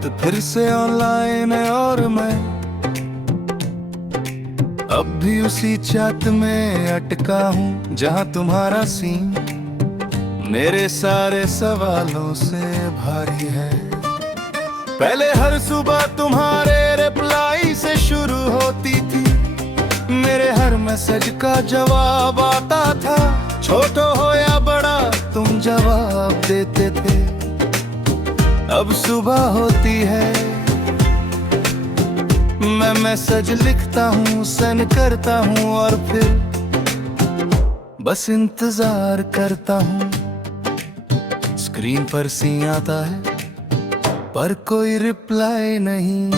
बात फिर से ऑनलाइन है और मैं अब भी उसी चाहत में अटका हूँ जहाँ तुम्हारा सीन मेरे सारे सवालों से भारी है। पहले हर सुबह तुम्हारे रिप्लाई से शुरू होती थी, मेरे हर मैसेज का जवाब आता था। छोटा हो या बड़ा तुम जवाब देते थे। अब सुबह होती है, मैं मैसेज लिखता हूँ, सेंड करता हूँ और फिर बस इंतजार करता हूँ। स्क्रीन पर सीन आता है पर कोई रिप्लाई नहीं।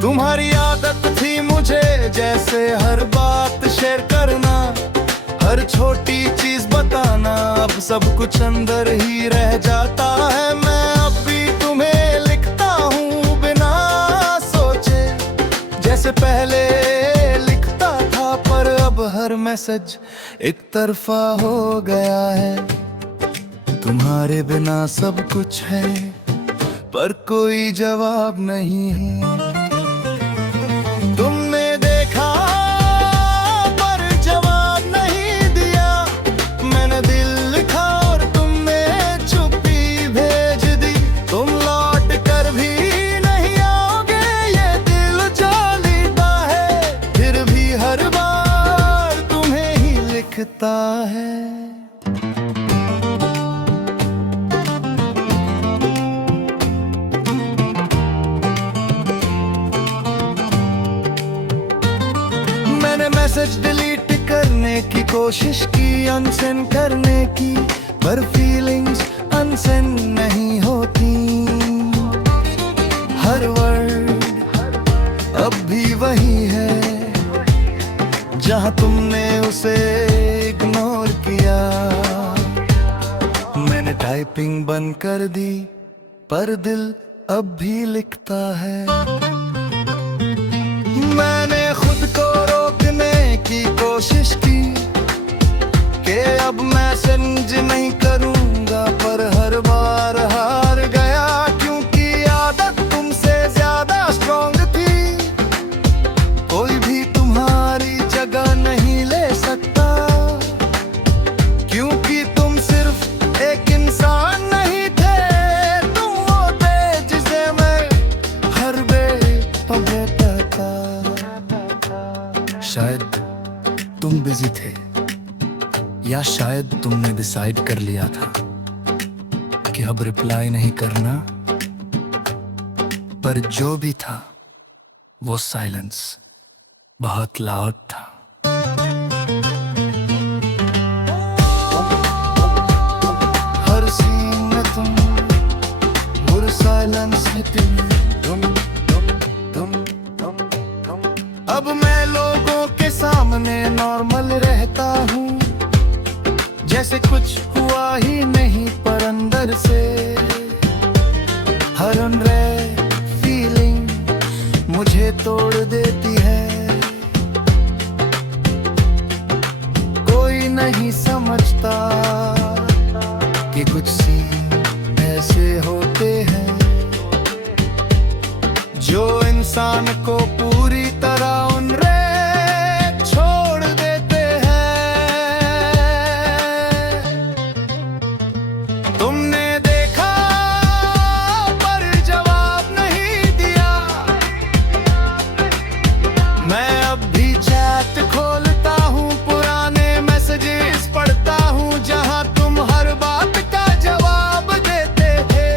तुम्हारी आदत थी मुझे जैसे हर बात शेयर करना, हर छोटी चीज बताना। अब सब कुछ अंदर ही रह जाता है। मैं अब भी तुम्हें लिखता हूँ बिना सोचे, जैसे पहले लिखता था, पर अब हर मैसेज एक तरफा हो गया है। तुम्हारे बिना सब कुछ है पर कोई जवाब नहीं है। तुमने देखा पर जवाब नहीं दिया, मैंने दिल लिखा और तुमने चुप्पी भेज दी। तुम लौट कर भी नहीं आओगे, ये दिल जालिदा है, फिर भी हर बार तुम्हें ही लिखता है। मैसेज डिलीट करने की कोशिश की, अनसेंड करने की, पर फीलिंग्स अनसेंड नहीं होती। हर वर्ड अब भी वही है जहां तुमने उसे इग्नोर किया। मैंने टाइपिंग बंद कर दी पर दिल अब भी लिखता है। मैंने खुद को की कोशिश की कि अब मैसेज नहीं करूंगा, पर हर बार हार गया, क्योंकि आदत तुमसे ज्यादा स्ट्रॉन्ग थी। कोई भी तुम्हारी जगह नहीं ले सकता, क्योंकि तुम सिर्फ एक इंसान नहीं थे, तुम वो थे जिसे मैं हर बेपनाह था। शायद तुम बिजी थे, या शायद तुमने डिसाइड कर लिया था कि अब रिप्लाई नहीं करना, पर जो भी था वो साइलेंस बहुत लाउड था। हर सीन में तुम, हर साइलेंस में तुम। अब मैं लोगों के सामने नॉर्मल रहता हूँ, जैसे कुछ हुआ ही नहीं, पर अंदर से हर अनरेड फीलिंग मुझे तोड़ देती है। कोई नहीं समझता कि कुछ सीन ऐसे होते हैं जो इंसान को पूरी तरह अनरेड छोड़ देते हैं। तुमने देखा पर जवाब नहीं दिया, मैं अब भी चैट खोलता हूँ, पुराने मैसेजेस पढ़ता हूँ, जहाँ तुम हर बात का जवाब देते थे,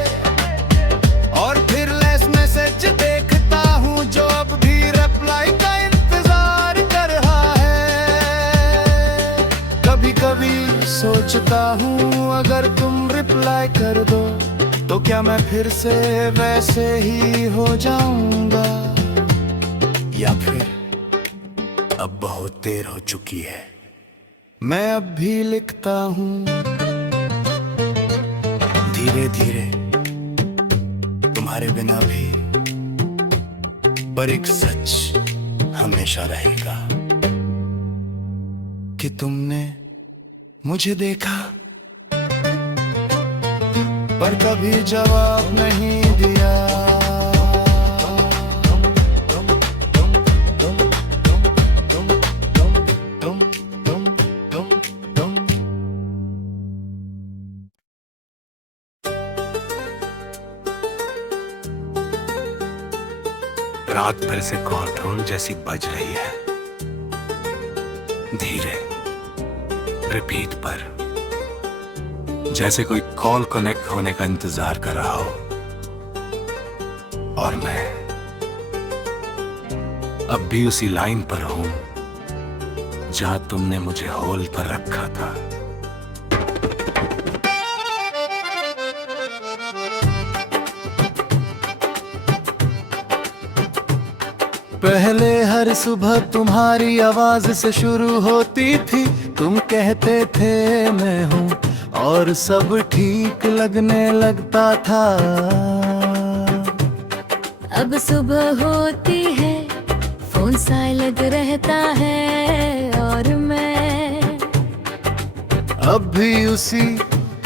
और फिर लेस मैसेज देखता हूँ जो अब भी रिप्लाई का इंतजार कर रहा है। कभी कभी सोचता हूँ अगर तुम रिप्लाई कर दो तो क्या मैं फिर से वैसे ही हो जाऊंगा, या फिर अब बहुत देर हो चुकी है। मैं अब भी लिखता हूँ धीरे धीरे तुम्हारे बिना भी, पर एक सच हमेशा रहेगा कि तुमने मुझे देखा पर कभी जवाब नहीं दिया। रात भर से कॉल ढूंढ जैसी बज रही है, धीरे रिपीट पर, जैसे कोई कॉल कनेक्ट होने का इंतजार कर रहा हो। और मैं अब भी उसी लाइन पर हूं जहां तुमने मुझे होल्ड पर रखा था। पहले हर सुबह तुम्हारी आवाज से शुरू होती थी। तुम कहते थे मैं हूँ और सब ठीक लगने लगता था। अब सुबह होती है, फोन साइलेंट रहता है और मैं अब भी उसी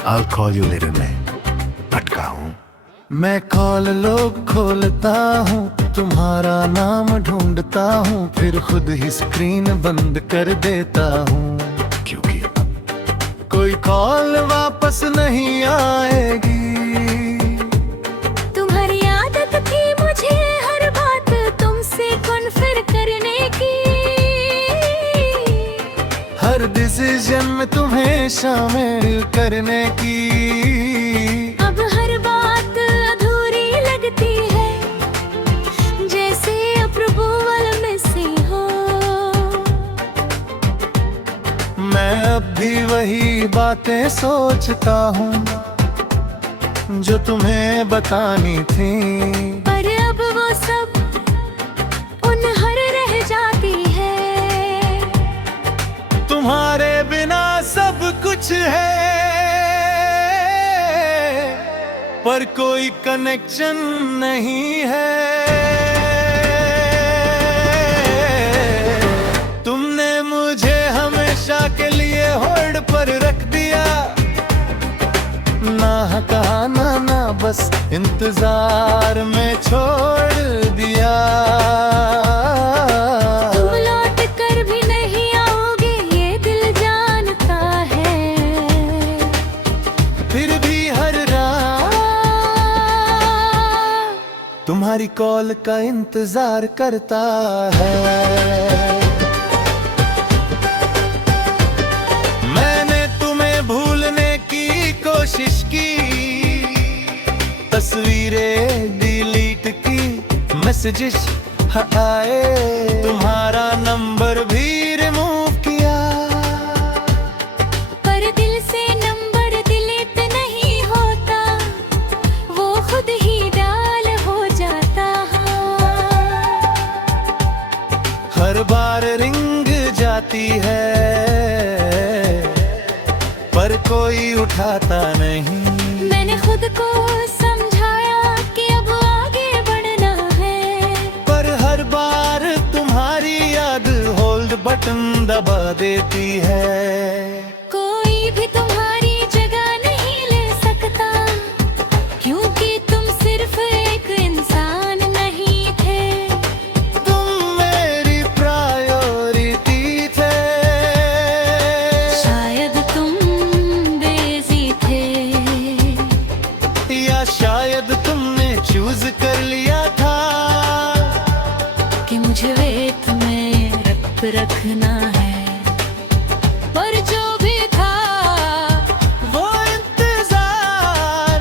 I'll call you later में अटका हूँ। मैं कॉल लोग खोलता हूँ, तुम्हारा नाम ढूंढता हूँ, फिर खुद ही स्क्रीन बंद कर देता हूँ, क्योंकि कोई कॉल वापस नहीं आएगी। तुम्हारी आदत थी मुझे हर बात तुमसे कन्फर्म करने की, हर डिसीजन में तुम्हें शामिल करने की। अब हर बात अधूरी लगती है, जैसे अप्रूवल मिसिंग हो। मैं अब भी वही बातें सोचता हूँ जो तुम्हें बतानी थी, पर अब वो सब उनहर रह जाती है। तुम्हारे बिना सब कुछ है, पर कोई कनेक्शन नहीं है। तुमने मुझे हमेशा के लिए होल्ड पर रख दिया, ना कहा ना बस इंतजार में छोड़ दिया। तुम लौट कर भी नहीं आओगे ये दिल जानता है, फिर भी हर रात तुम्हारी कॉल का इंतजार करता है। मैंने तुम्हें भूलने की कोशिश की, तस्वीरें डिलीट की, मैसेजेस हटाए, तुम्हारा नंबर भी रिमूव किया, पर दिल से नंबर डिलीट नहीं होता, वो खुद ही डाल हो जाता। हर बार रिंग जाती है पर कोई उठाता नहीं। मैंने खुद को समझाया कि अब आगे बढ़ना है, पर हर बार तुम्हारी याद होल्ड बटन दबा देती है। कोई भी तुम्हारी जगह नहीं ले सकता, क्योंकि तुम सिर्फ एक इंसान नहीं थे। तुम मेरी प्रायोरिटी थे, शायद तुम बिजी थे, या शायद तुमने चूज कर लिया था कि मुझे वेट में रखना है। पर जो भी था वो इंतजार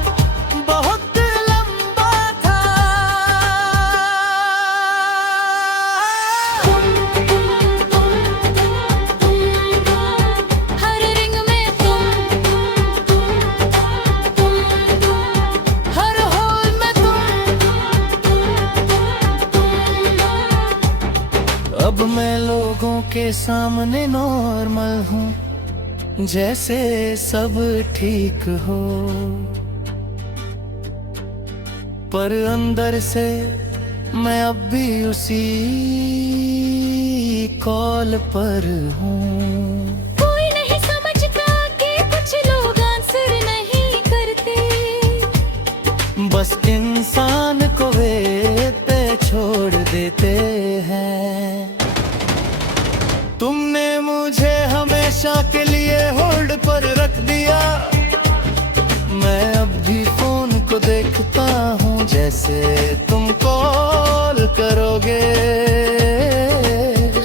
बहुत लंबा था। हर रिंग में हर होल में अब मैं लोगों के सामने नॉर्मल हूँ, जैसे सब ठीक हो, पर अंदर से मैं अब भी उसी कॉल पर हूँ। कोई नहीं समझता कि कुछ लोग आंसर नहीं करते, बस इंसान को वे पे छोड़ देते हैं। तुमने मुझे हमेशा के लिए होल्ड पर रख दिया, मैं अब भी फोन को देखता हूँ जैसे तुम कॉल करोगे।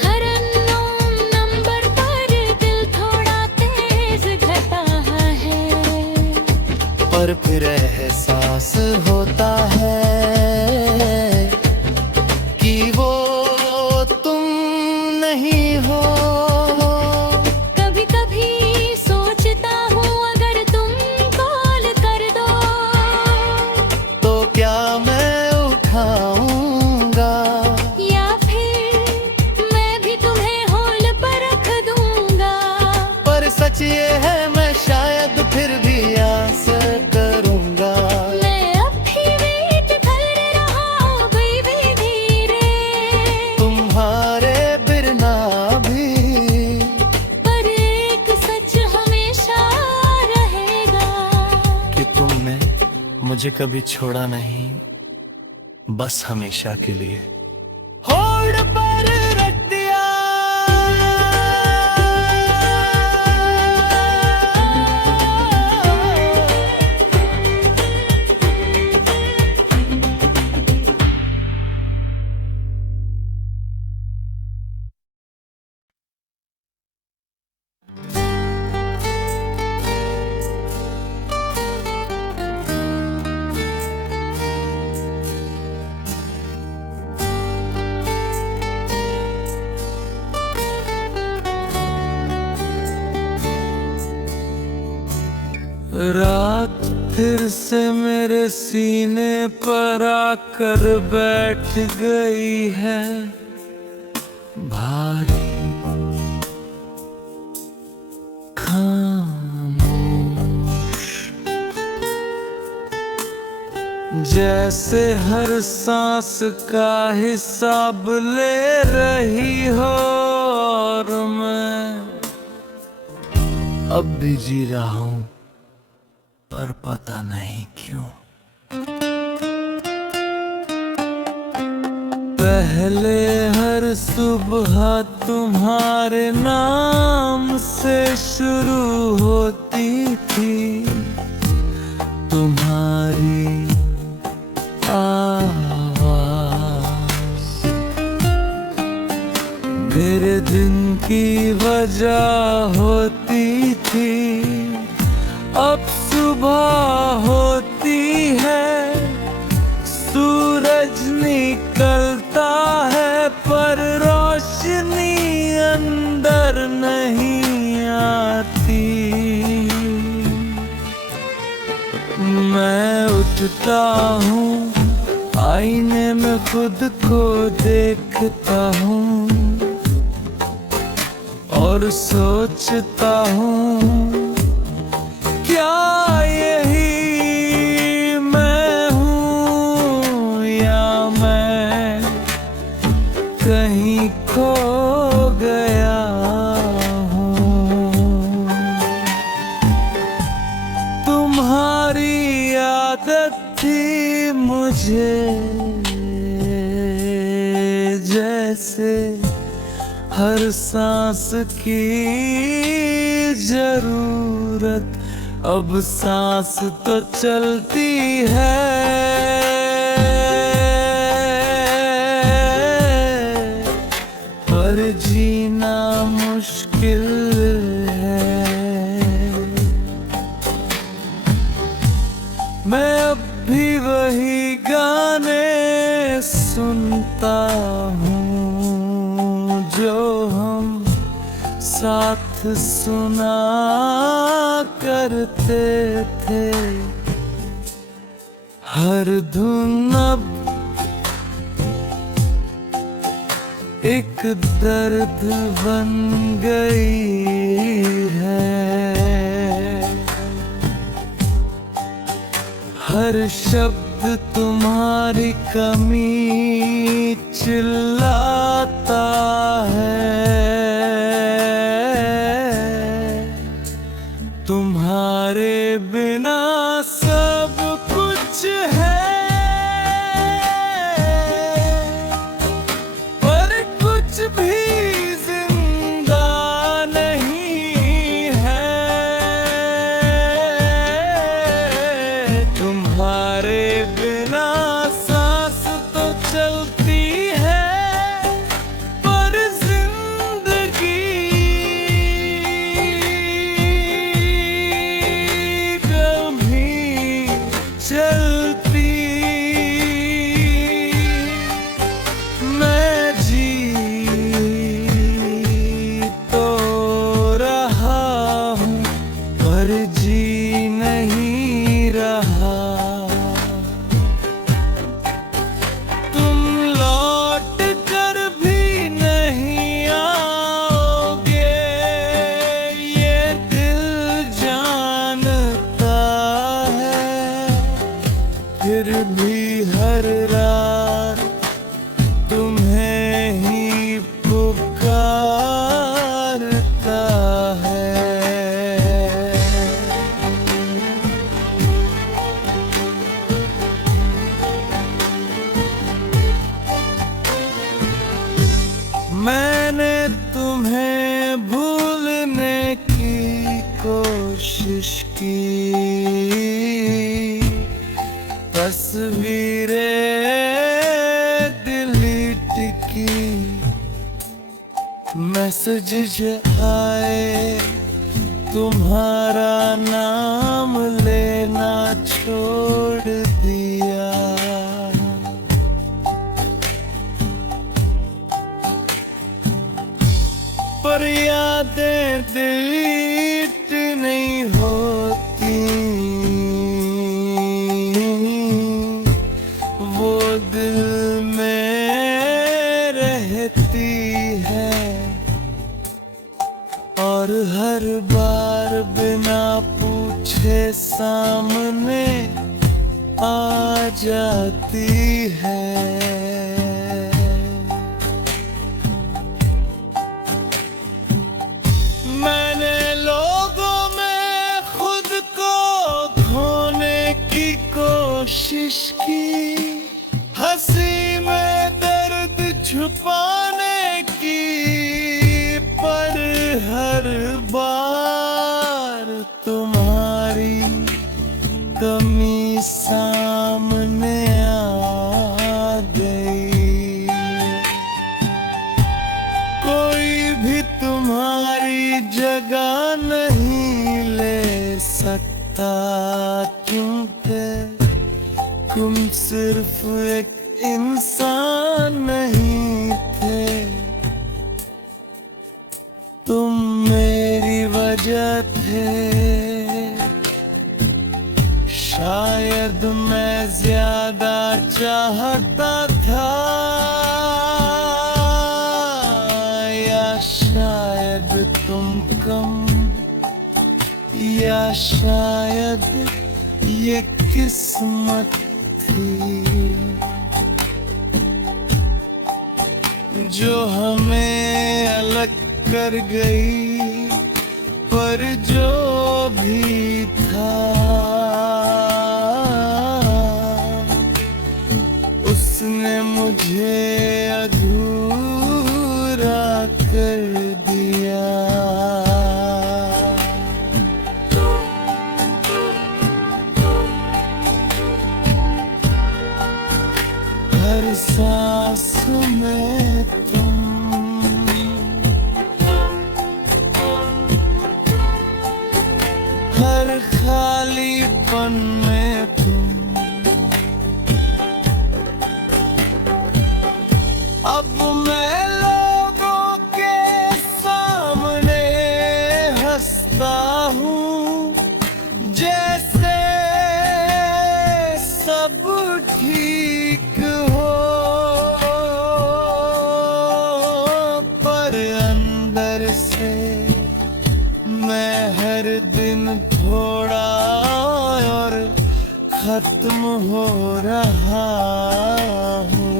हर अननोन नंबर पर दिल थोड़ा तेज घटा है, पर फिर एहसास होता है कि वो तुम नहीं हो। कभी कभी सोचता हूँ अगर तुम कॉल कर दो तो क्या मैं उठाऊंगा, या फिर मैं भी तुम्हें होल्ड पर रख दूंगा। पर सच ये है मैं शायद फिर भी आस करूंगा। मैं अब भी वेट कर रहा हूँ बेबी धीरे, तुम्हारे बिना भी, पर एक सच हमेशा रहेगा कि तुमने मुझे कभी छोड़ा नहीं, बस हमेशा के लिए होल्ड पर रख दिया। रात फिर से मेरे सीने पर आकर बैठ गई है, भारी खामोश, जैसे हर सांस का हिसाब ले रही हो, और मैं अब भी जी रहा हूँ पर पता नहीं क्यों। पहले हर सुबह तुम्हारे नाम से शुरू होती थी, तुम्हारी आवाज मेरे दिन की वजह होती थी। अब सुबह होती है, सूरज निकलता है, पर रोशनी अंदर नहीं आती। मैं उठता हूँ, आईने में खुद को देखता हूँ और सोचता हूँ क्या यही मैं हूँ, या मैं कहीं खो गया हूँ। तुम्हारी आदत थी मुझे जैसे हर सांस की जरूरत, अब सांस तो चलती है, पर जीना मुश्किल है। मैं अब भी वही गाने सुनता हूँ जो हम साथ सुना करते थे। हर धुन अब एक दर्द बन गई है, हर शब्द तुम्हारी कमी चिल्लाता है। तुम्हारे बिना सब कुछ है कुछ भी जिंदा नहीं है। तुम्हारे बिना सांस तो चलती है, पर जिंदगी कभी चलती। मैं जी तो रहा हूँ, पर जी नहीं रहा। तुम लौट कर भी नहीं आओगे, ये दिल जानता है। फिर भी हर रात तुम्हें ही पुकारता है। मैंने तुम्हें भूलने की कोशिश की, तस्वीरें डिलीट की, मैसेज आए तुम्हारा नाम लेना छोड़ दिया। पर यादें डिलीट नहीं होती, वो दिल में रहती है। और हर बार बिना पूछे सामने आ जाती है। मैंने लोगों में खुद को खोने की कोशिश की, हंसी में दर्द छुपाने की, पर हर बार तुम्हारी कमी सामने आ गई। कोई भी तुम्हारी जगह नहीं ले सकता, क्योंकि तुम सिर्फ एक इंसान नहीं थे। तुम मेरी वजह थे। शायद मैं ज्यादा चाहता था, या शायद तुम कम, या शायद ये किस्मत थी जो हमें अलग कर गई। पर जो भी था उसने मुझे अधूरा कर दिया। हर सांस में तुम, हर खालीपन में तुम। अब मैं लोगों के सामने हंसता हूँ, जैसे सब ठीक हो, पर अंदर से मैं हर दिन थोड़ा और खत्म हो रहा हूँ।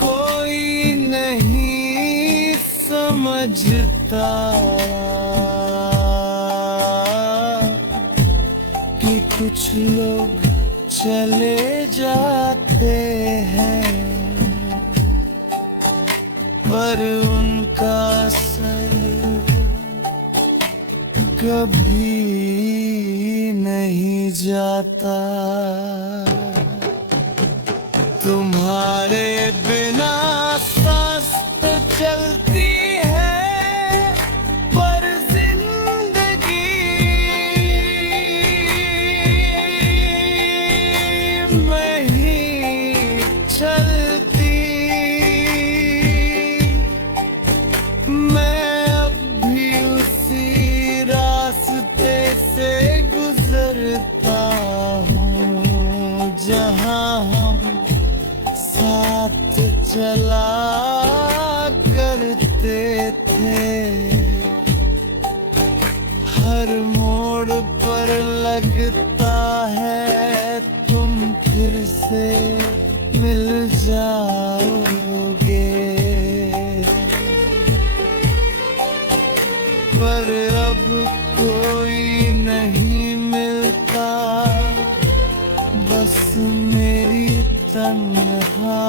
कोई नहीं समझता कि कुछ लोग चले जाते हैं, पर उनका असर कभी नहीं जाता। तुम्हारे बिना सांस तो चलती है पर जिंदगी नहीं चलती। मैं अब भी उसी रास्ते से गुजरता हूँ जहाँ हम साथ चला करते थे। हर मोड़ पर लगता है तुम फिर से मिल जाओगे, पर अब कोई नहीं मिलता, बस मेरी तन्हाई।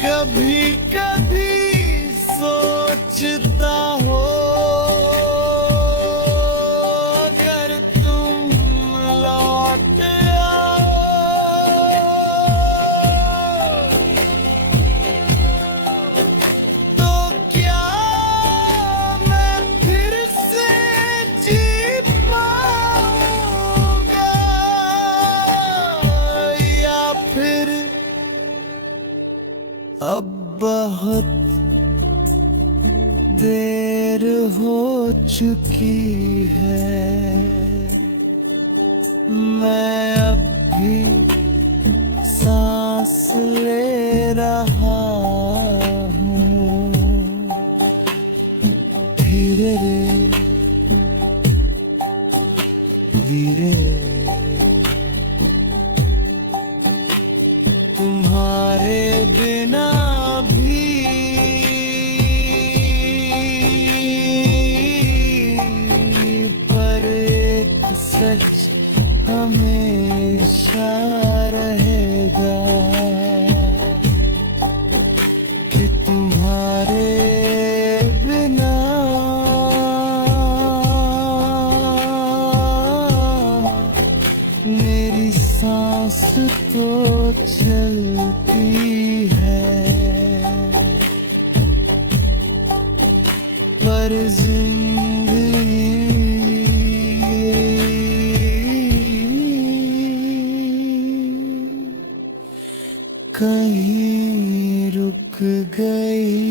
कभी कभी सोचता हो अगर तुम लौट आओ तो क्या मैं फिर से जी पाऊंगा, या फिर अब बहुत देर हो चुकी है। मैं अब भी सांस ले रहा हूँ धीरे धीरे। तुम्हारे बिना भी पर एक सच हमेशा रहेगा कि तुम्हारे बिना मेरी सांस तो चलती है पर जिंदगी कहीं रुक गई।